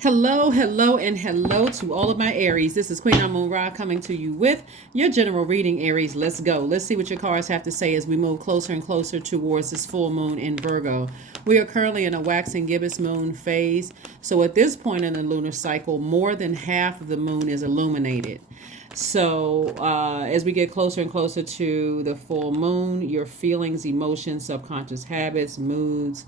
Hello, hello, and hello to all of my Aries. This is Queen Amun Ra coming to you with your general reading, Aries. Let's go. Let's see what your cards have to say as we move closer and closer towards this full moon in Virgo. We are currently in a waxing gibbous moon phase. So at this point in the lunar cycle, more than half of the moon is illuminated. So, as we get closer and closer to the full moon, your feelings, emotions, subconscious habits, moods,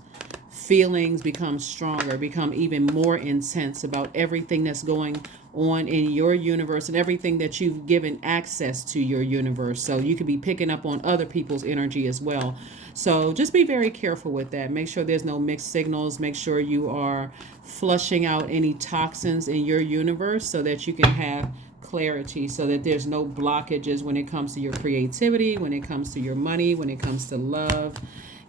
feelings become stronger, become even more intense about everything that's going on in your universe and everything that you've given access to your universe. So, you could be picking up on other people's energy as well. So, just be very careful with that. Make sure there's no mixed signals. Make sure you are flushing out any toxins in your universe so that you can have clarity, so that there's no blockages when it comes to your creativity, when it comes to your money, when it comes to love,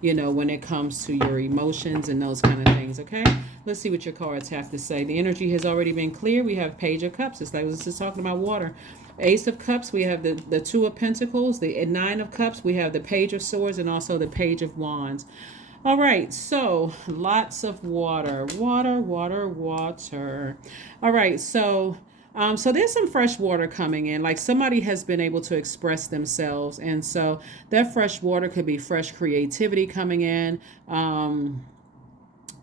when it comes to your emotions and those kind of things. Okay, let's see what your cards have to say. The energy has already been clear. We have Page of Cups. It's like this is talking about water. Ace of Cups, we have the Two of Pentacles. The Nine of Cups, we have the Page of Swords, and also the Page of Wands. All right, so lots of water. All right, so there's some fresh water coming in. Like somebody has been able to express themselves, and so that fresh water could be fresh creativity coming in,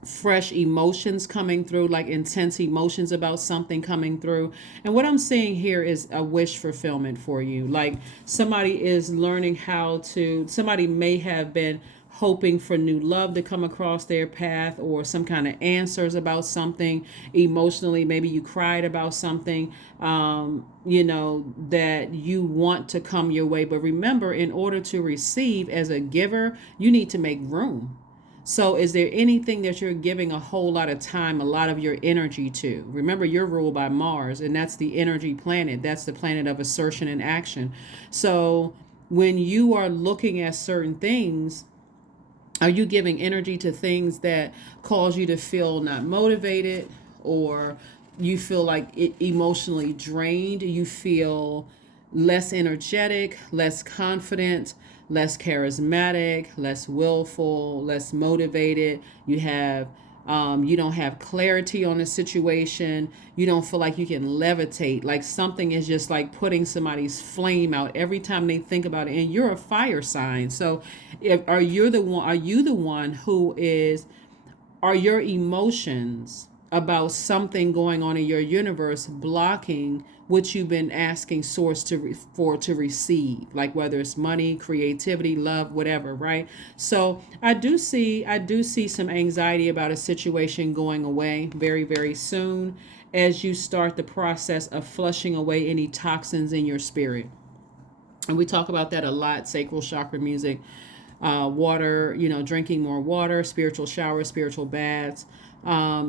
fresh emotions coming through, like intense emotions about something coming through. And what I'm seeing here is a wish fulfillment for you. Like somebody is learning how to. Somebody may have been hoping for new love to come across their path, or some kind of answers about something emotionally. Maybe you cried about something, that you want to come your way. But remember, in order to receive as a giver, you need to make room. So, is there anything that you're giving a whole lot of time, a lot of your energy to? Remember, you're ruled by Mars, and that's the energy planet. That's the planet of assertion and action. So, when you are looking at certain things, are you giving energy to things that cause you to feel not motivated, or you feel like it emotionally drained? You feel less energetic, less confident, less charismatic, less willful, less motivated. You don't have clarity on the situation. You don't feel like you can levitate. Like something is just like putting somebody's flame out every time they think about it. And you're a fire sign. So are you the one? Are you the one who is? Are your emotions about something going on in your universe blocking what you've been asking source to receive, like whether it's money, creativity, love, whatever, right? So I do see some anxiety about a situation going away very, very soon, as you start the process of flushing away any toxins in your spirit. And we talk about that a lot. Sacral chakra music, water, drinking more water, spiritual showers, spiritual baths,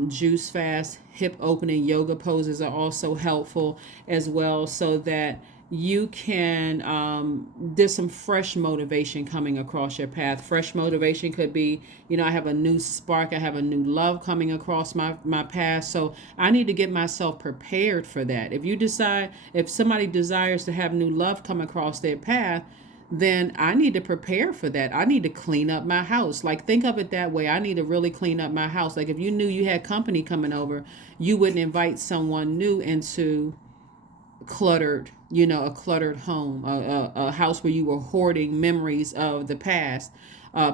juice fast, hip opening yoga poses are also helpful as well, so that you can, there's some fresh motivation coming across your path. Fresh motivation could be, I have a new spark, I have a new love coming across my path. So I need to get myself prepared for that. If somebody desires to have new love come across their path, then I need to prepare for that. I need to clean up my house. Like, think of it that way. I need to really clean up my house. Like, if you knew you had company coming over, you wouldn't invite someone new into a cluttered home, a house where you were hoarding memories of the past,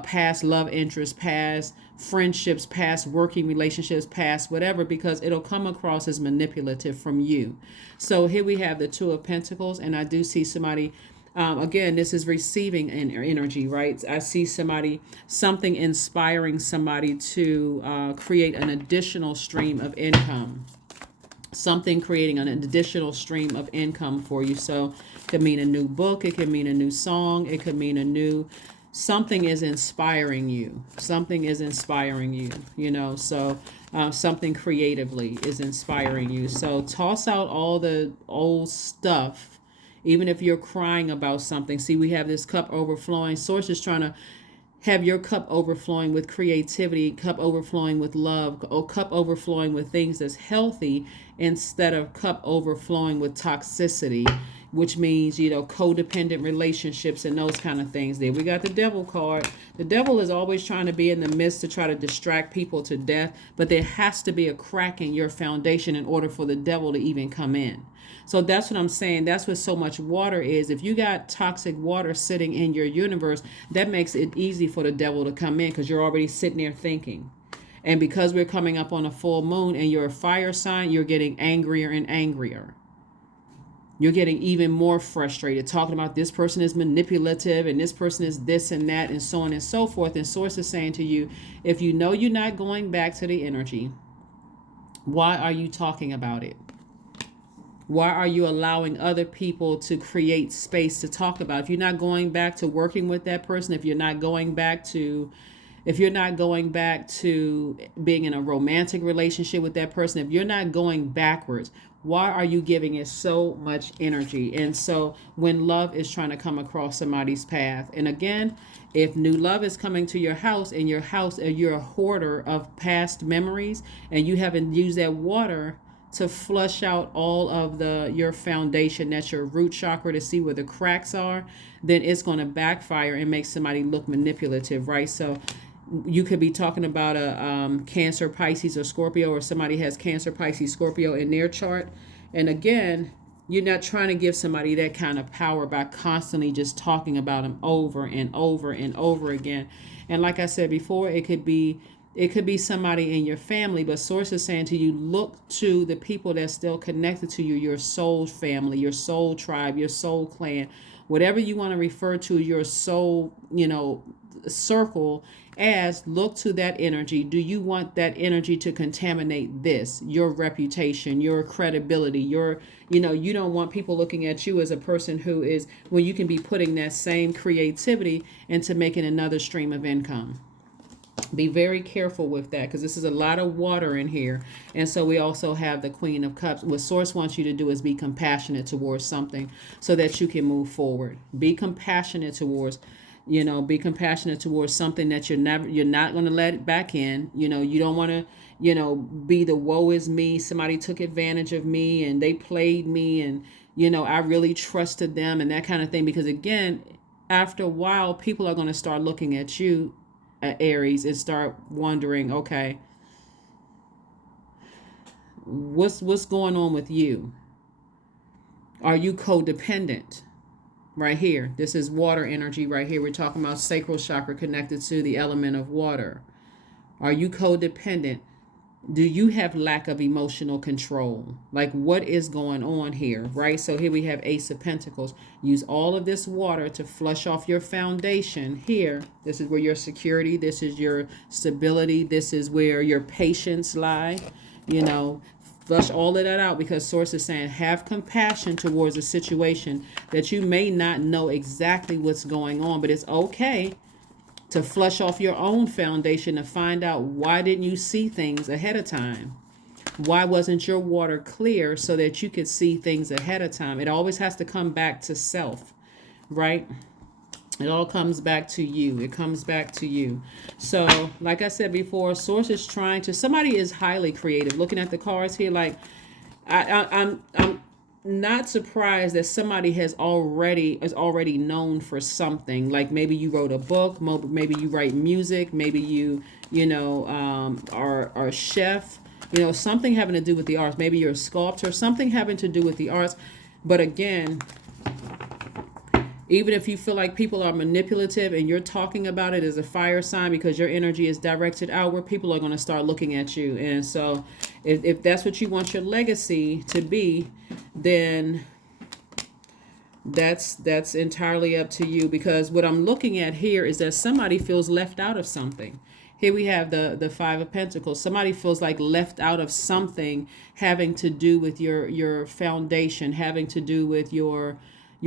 past love interests, past friendships, past working relationships, past whatever, because it'll come across as manipulative from you. So here we have the Two of Pentacles, and I do see somebody. Again, this is receiving energy, right? I see something inspiring somebody to create an additional stream of income, something creating an additional stream of income for you. So it could mean a new book, it could mean a new song, it could mean something is inspiring you. Something is inspiring you, so something creatively is inspiring you. So toss out all the old stuff. Even if you're crying about something, see, we have this cup overflowing. Source is trying to have your cup overflowing with creativity, cup overflowing with love, or cup overflowing with things that's healthy instead of cup overflowing with toxicity, which means, codependent relationships and those kind of things. There we got the devil card. The devil is always trying to be in the midst to try to distract people to death, but there has to be a crack in your foundation in order for the devil to even come in. So that's what I'm saying. That's what so much water is. If you got toxic water sitting in your universe, that makes it easy for the devil to come in because you're already sitting there thinking. And because we're coming up on a full moon and you're a fire sign, you're getting angrier and angrier. You're getting even more frustrated, talking about this person is manipulative and this person is this and that and so on and so forth. And Source is saying to you, if you know you're not going back to the energy, why are you talking about it? Why are you allowing other people to create space to talk about? If you're not going back to working with that person, if you're not going back to being in a romantic relationship with that person, if you're not going backwards, why are you giving it so much energy? And so when love is trying to come across somebody's path, and again, if new love is coming to your house and you're a hoarder of past memories and you haven't used that water to flush out all of your foundation, that's your root chakra, to see where the cracks are, then it's going to backfire and make somebody look manipulative, right? So you could be talking about a Cancer, Pisces, or Scorpio, or somebody has Cancer, Pisces, Scorpio in their chart. And again, you're not trying to give somebody that kind of power by constantly just talking about them over and over and over again. And like I said before, it could be somebody in your family, but Source is saying to you, look to the people that's still connected to you, your soul family, your soul tribe, your soul clan, whatever you want to refer to your soul, circle as. Look to that energy. Do you want that energy to contaminate your reputation, your credibility, you don't want people looking at you as a person who is, when you can be putting that same creativity into making another stream of income. Be very careful with that because this is a lot of water in here. And so we also have the Queen of Cups. What Source wants you to do is be compassionate towards something so that you can move forward. Be compassionate towards something that you're not going to let it back in. You don't want to, be the woe is me. Somebody took advantage of me and they played me and, I really trusted them and that kind of thing. Because again, after a while, people are going to start looking at you, Aries, and start wondering, okay, what's going on with you? Are you codependent? Right here, this is water energy right here. We're talking about sacral chakra connected to the element of water. Are you codependent? Do you have lack of emotional control? Like, what is going on here, right? So here we have Ace of Pentacles. Use all of this water to flush off your foundation here. This is where your security, this is your stability, this is where your patience lie. Flush all of that out, because Source is saying have compassion towards a situation that you may not know exactly what's going on, but it's okay to flush off your own foundation to find out, why didn't you see things ahead of time? Why wasn't your water clear so that you could see things ahead of time? It always has to come back to self, right? It all comes back to you. It comes back to you. So, like I said before, Source is trying to, somebody is highly creative. Looking at the cards here, like I'm not surprised that somebody is already known for something. Like maybe you wrote a book, maybe you write music, maybe you are a chef, something having to do with the arts. Maybe you're a sculptor, something having to do with the arts. But again, even if you feel like people are manipulative and you're talking about it as a fire sign because your energy is directed outward, people are going to start looking at you. And so if that's what you want your legacy to be, then that's entirely up to you. Because what I'm looking at here is that somebody feels left out of something. Here we have the Five of Pentacles. Somebody feels like left out of something having to do with your foundation, having to do with your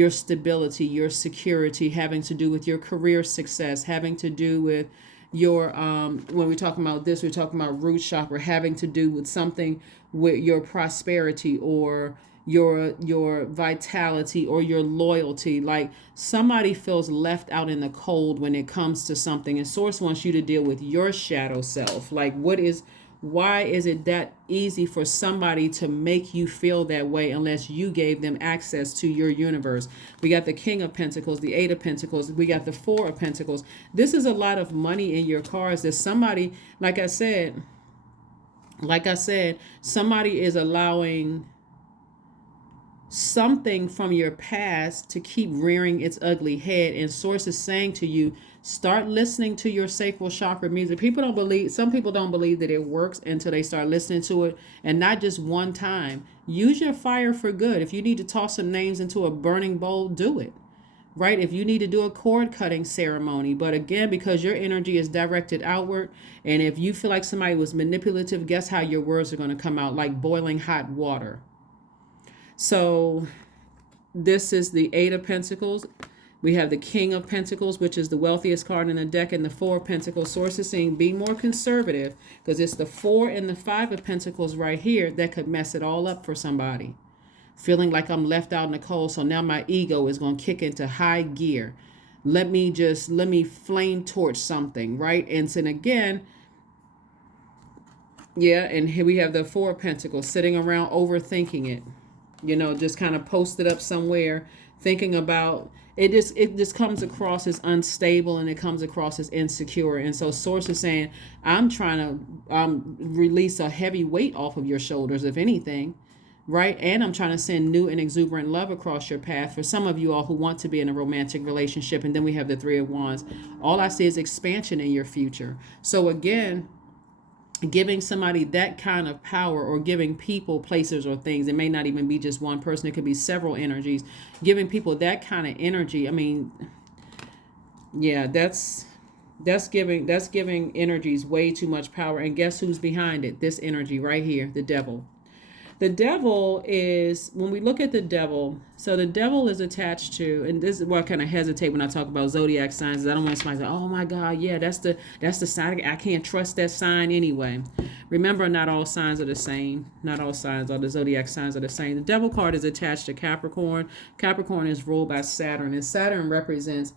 stability, your security, having to do with your career success, having to do with your when we're talking about this, we're talking about root chakra, having to do with something with your prosperity or your vitality or your loyalty. Like somebody feels left out in the cold when it comes to something, and Source wants you to deal with your shadow self. Like what is Why is it that easy for somebody to make you feel that way unless you gave them access to your universe? We got the King of Pentacles, the Eight of Pentacles, we got the Four of Pentacles. This is a lot of money in your cards that somebody, like I said, somebody is allowing something from your past to keep rearing its ugly head, and source is saying to you, start listening to your sacral chakra music. Some people don't believe that it works until they start listening to it, and not just one time. Use your fire for good. If you need to toss some names into a burning bowl, do it. Right? If you need to do a cord cutting ceremony, but again, because your energy is directed outward, and if you feel like somebody was manipulative, guess how your words are going to come out? Like boiling hot water. So this is the Eight of Pentacles. We have the King of Pentacles, which is the wealthiest card in the deck, and the Four of Pentacles. Source is saying be more conservative, because it's the Four and the Five of Pentacles right here that could mess it all up for somebody. Feeling like I'm left out in the cold, so now my ego is going to kick into high gear. Let me flame torch something, right? And then again, yeah, and here we have the Four of Pentacles sitting around overthinking it. Just kind of posted up somewhere, thinking about it. It just comes across as unstable, and it comes across as insecure. And so source is saying, I'm trying to release a heavy weight off of your shoulders, if anything, right? And I'm trying to send new and exuberant love across your path for some of you all who want to be in a romantic relationship. And then we have the Three of Wands. All I see is expansion in your future. So again, giving somebody that kind of power, or giving people, places, or things, it may not even be just one person, it could be several energies, giving people that kind of energy. I mean, yeah, that's giving energies way too much power. And guess who's behind it? This energy right here, the devil. The devil is, when we look at the devil, so the devil is attached to, and this is where I kind of hesitate when I talk about zodiac signs. I don't want somebody to say, oh my God, yeah, that's the sign. I can't trust that sign anyway. Remember, not all signs are the same. Not all signs, all the zodiac signs are the same. The devil card is attached to Capricorn. Capricorn is ruled by Saturn, and Saturn represents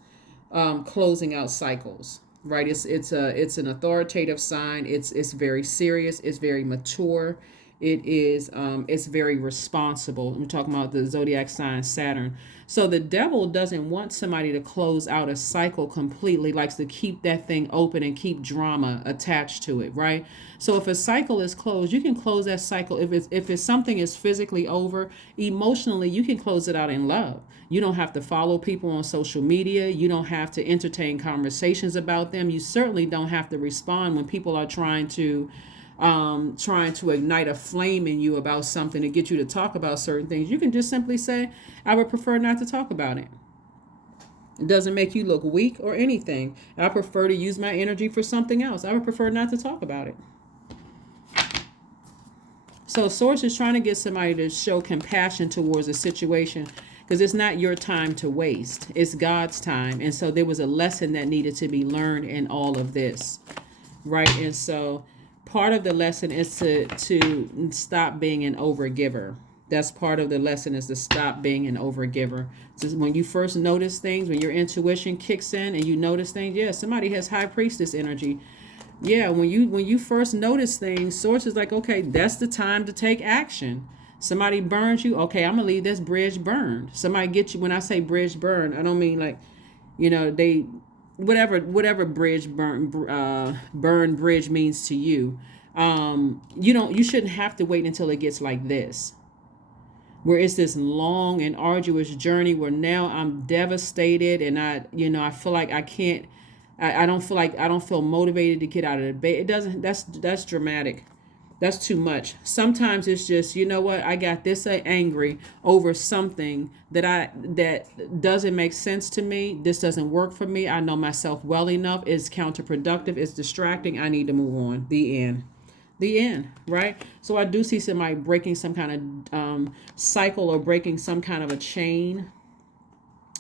closing out cycles. Right? It's an authoritative sign. It's very serious. It's very mature. It's very responsible. I'm talking about the zodiac sign Saturn. So the devil doesn't want somebody to close out a cycle completely, likes to keep that thing open and keep drama attached to it, right? So if a cycle is closed, you can close that cycle. If it's something is physically over, emotionally, you can close it out in love. You don't have to follow people on social media. You don't have to entertain conversations about them. You certainly don't have to respond when people are trying to ignite a flame in you about something to get you to talk about certain things. You can just simply say, I would prefer not to talk about it. It doesn't make you look weak or anything. I prefer to use my energy for something else. I would prefer not to talk about it. So source is trying to get somebody to show compassion towards a situation, because it's not your time to waste. It's God's time. And so there was a lesson that needed to be learned in all of this, right? And so part of the lesson is to stop being an overgiver. That's part of the lesson, is to stop being an overgiver. So when you first notice things, when your intuition kicks in and you notice things, yeah, somebody has high priestess energy. Yeah, when you first notice things, source is like, okay, that's the time to take action. Somebody burns you, okay, I'm gonna leave this bridge burned. Somebody gets you. When I say bridge burned, I don't mean like, they whatever bridge burn bridge means to you. You shouldn't have to wait until it gets like this, where it's this long and arduous journey where now I'm devastated, and I feel like I can't. I don't feel motivated to get out of the bed. It doesn't. That's dramatic. That's too much. Sometimes it's just, I got this angry over something that doesn't make sense to me. This doesn't work for me. I know myself well enough. It's counterproductive. It's distracting. I need to move on. The end, right? So I do see somebody breaking some kind of cycle, or breaking some kind of a chain.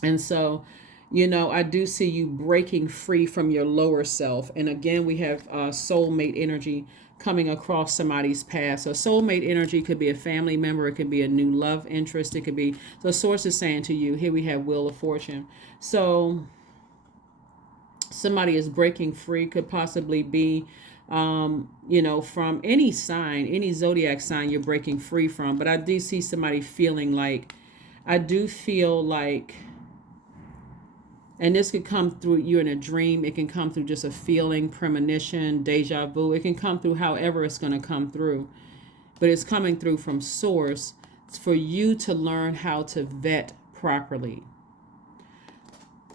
And so, I do see you breaking free from your lower self. And again, we have soulmate energy coming across somebody's path. So soulmate energy could be a family member. It could be a new love interest. It could be, the source is saying to you, here we have Wheel of Fortune. So somebody is breaking free, could possibly be from any sign, any zodiac sign you're breaking free from. But I do see somebody feeling like, I do feel like, and this could come through you in a dream. It can come through just a feeling, premonition, deja vu. It can come through however it's going to come through. But it's coming through from source for you to learn how to vet properly.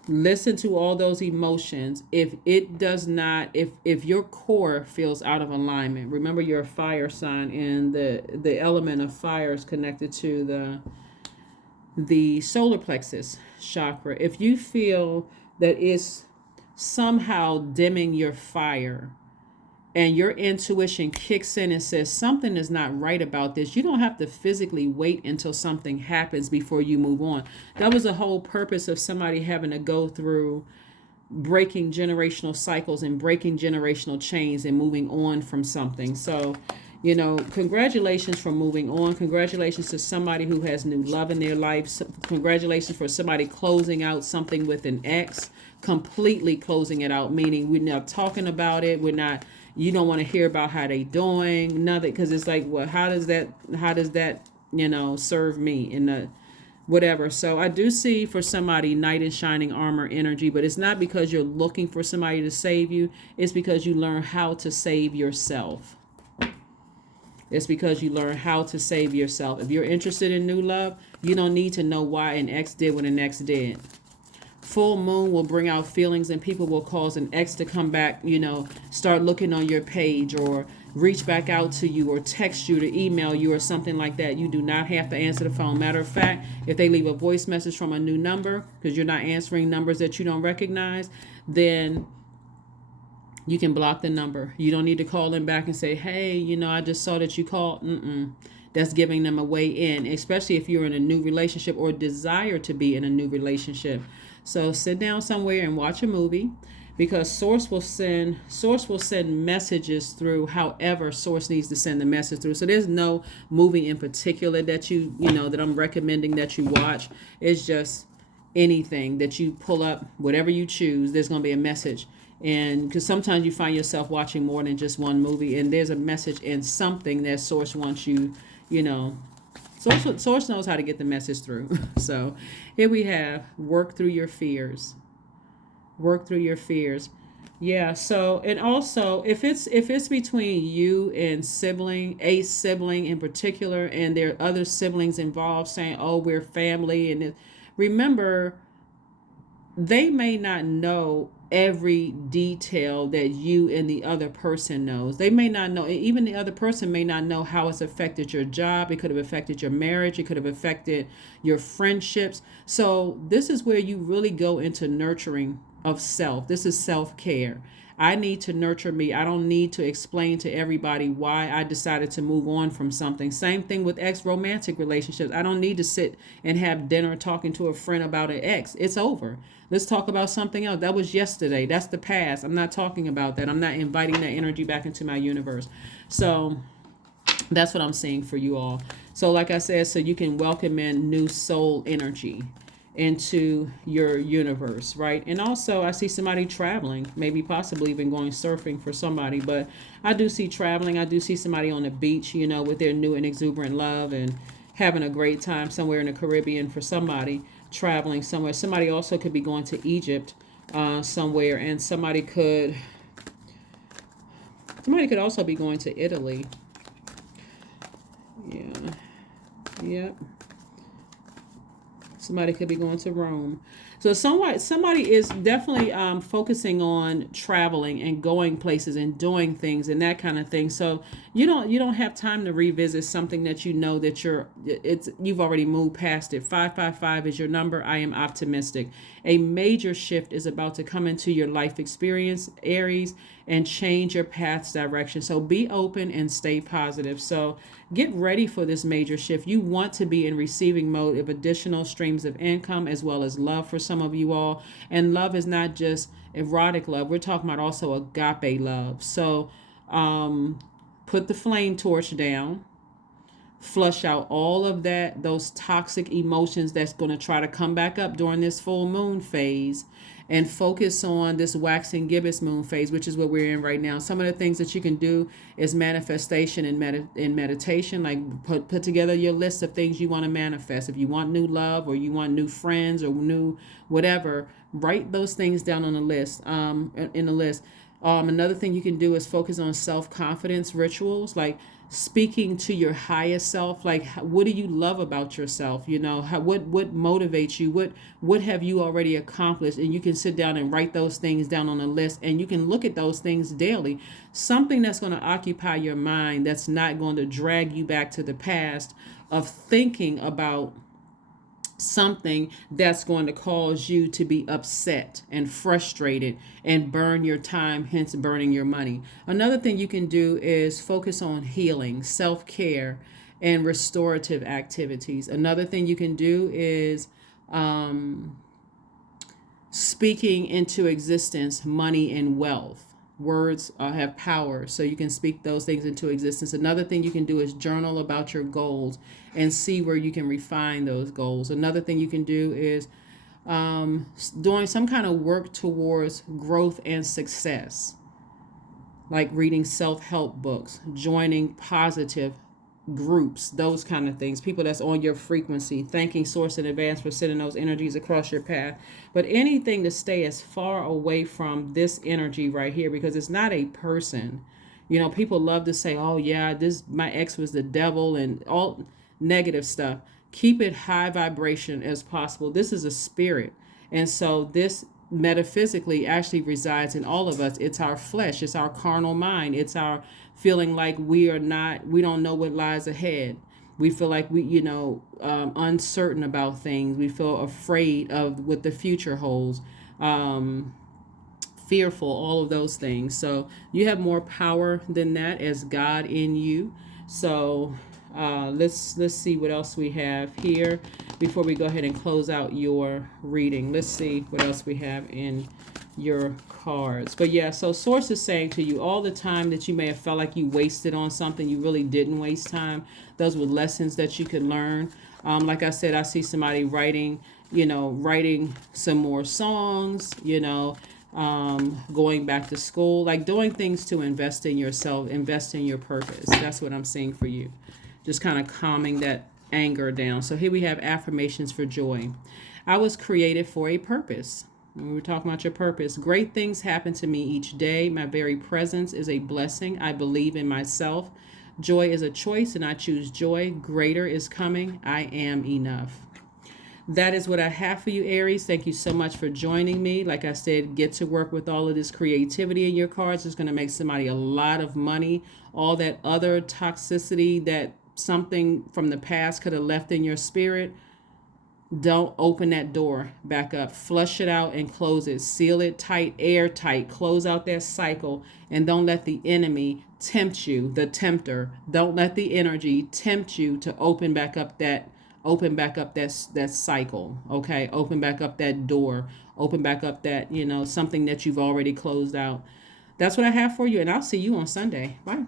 Listen to all those emotions. If it does not, if your core feels out of alignment, remember you're a fire sign, and the element of fire is connected to the solar plexus chakra. If you feel that it's somehow dimming your fire, and your intuition kicks in and says something is not right about this, you don't have to physically wait until something happens before you move on. That was the whole purpose of somebody having to go through breaking generational cycles and breaking generational chains and moving on from something. So, congratulations for moving on. Congratulations to somebody who has new love in their life. Congratulations for somebody closing out something with an ex, completely closing it out, meaning we're not talking about it. You don't want to hear about how they doing, nothing, because it's like, well, how does that serve me in the whatever. So I do see for somebody knight in shining armor energy, but it's not because you're looking for somebody to save you. It's because you learn how to save yourself. It's because you learn how to save yourself. If you're interested in new love, you don't need to know why an ex did what an ex did. Full moon will bring out feelings, and people will cause an ex to come back, start looking on your page or reach back out to you or text you to email you or something like that. You do not have to answer the phone. Matter of fact, if they leave a voice message from a new number, because you're not answering numbers that you don't recognize, then you can block the number. You don't need to call them back and say, hey, I just saw that you called. That's giving them a way in, especially if you're in a new relationship or desire to be in a new relationship. So sit down somewhere and watch a movie, because source will send messages through however source needs to send the message through. So there's no movie in particular that that I'm recommending that you watch. It's just anything that you pull up, whatever you choose, there's going to be a message. And because sometimes you find yourself watching more than just one movie, and there's a message in something that source wants you, Source knows how to get the message through. So here we have work through your fears. Work through your fears. Yeah. So, and also if it's between you and a sibling in particular, and there are other siblings involved saying, oh, we're family. And remember, they may not know every detail that you and the other person knows. They may not know, even the other person may not know how it's affected your job. It could have affected your marriage. It could have affected your friendships. So this is where you really go into nurturing of self. This is self-care. I need to nurture me. I don't need to explain to everybody why I decided to move on from something. Same thing with ex-romantic relationships. I don't need to sit and have dinner talking to a friend about an ex. It's over. Let's talk about something else. That was yesterday. That's the past. I'm not talking about that. I'm not inviting that energy back into my universe. So that's what I'm seeing for you all. So like I said, so you can welcome in new soul energy into your universe, right? And also I see somebody traveling, maybe possibly even going surfing for somebody, but I do see traveling. I do see somebody on the beach, with their new and exuberant love and having a great time somewhere in the Caribbean for somebody, traveling somewhere. Somebody also could be going to Egypt somewhere, and somebody could also be going to Italy. Yeah. Yep. Somebody could be going to Rome. So somebody is definitely focusing on traveling and going places and doing things and that kind of thing. So you don't have time to revisit something that that you've already moved past it. 555 is your number. I am optimistic. A major shift is about to come into your life experience, Aries, and change your path's direction. So be open and stay positive. So get ready for this major shift. You want to be in receiving mode of additional streams of income as well as love for some of you all. And love is not just erotic love. We're talking about also agape love. So put the flame torch down. flush out all of that, those toxic emotions that's going to try to come back up during this full moon phase, and focus on this waxing gibbous moon phase, which is what we're in right now. Some of the things that you can do is manifestation and meditation. Like put together your list of things you want to manifest. If you want new love, or you want new friends, or new whatever, write those things down on a list. In the list. Another thing you can do is focus on self-confidence rituals, like speaking to your highest self. Like, what do you love about yourself? What motivates you? What have you already accomplished? And you can sit down and write those things down on a list, and you can look at those things daily. Something that's going to occupy your mind, that's not going to drag you back to the past of thinking about something that's going to cause you to be upset and frustrated and burn your time, hence burning your money. Another thing you can do is focus on healing, self-care, and restorative activities. Another thing you can do is speaking into existence money and wealth. Words have power, so you can speak those things into existence. Another thing you can do is journal about your goals and see where you can refine those goals. Another thing you can do is doing some kind of work towards growth and success, like reading self-help books, joining positive groups, those kind of things, people that's on your frequency, thanking source in advance for sending those energies across your path. But anything to stay as far away from this energy right here, because it's not a person. People love to say, oh yeah, my ex was the devil and all negative stuff. Keep it high vibration as possible. This is a spirit, and so this metaphysically actually resides in all of us. It's our flesh, it's our carnal mind, it's our feeling like we don't know what lies ahead. We feel like uncertain about things. We feel afraid of what the future holds, fearful, all of those things. So you have more power than that as God in you. So let's see what else we have here before we go ahead and close out your reading. Let's see what else we have in your cards. But yeah, so source is saying to you, all the time that you may have felt like you wasted on something, you really didn't waste time. Those were lessons that you could learn. Like I said, I see somebody writing some more songs, going back to school, like doing things to invest in yourself, invest in your purpose. That's what I'm seeing for you. Just kind of calming that anger down. So here we have affirmations for joy. I was created for a purpose. We were talking about your purpose. Great things happen to me each day. My very presence is a blessing. I believe in myself. Joy is a choice, and I choose joy. Greater is coming. I am enough. That is what I have for you, Aries. Thank you so much for joining me. Like I said, get to work with all of this creativity in your cards. It's going to make somebody a lot of money. All that other toxicity that something from the past could have left in your spirit, don't open that door back up. Flush it out and close it. Seal it tight, airtight. Close out that cycle, and don't let the enemy tempt you, the tempter. Don't let the energy tempt you to open back up that cycle. Okay? Open back up that door. Open back up that, something that you've already closed out. That's what I have for you, and I'll see you on Sunday. Bye.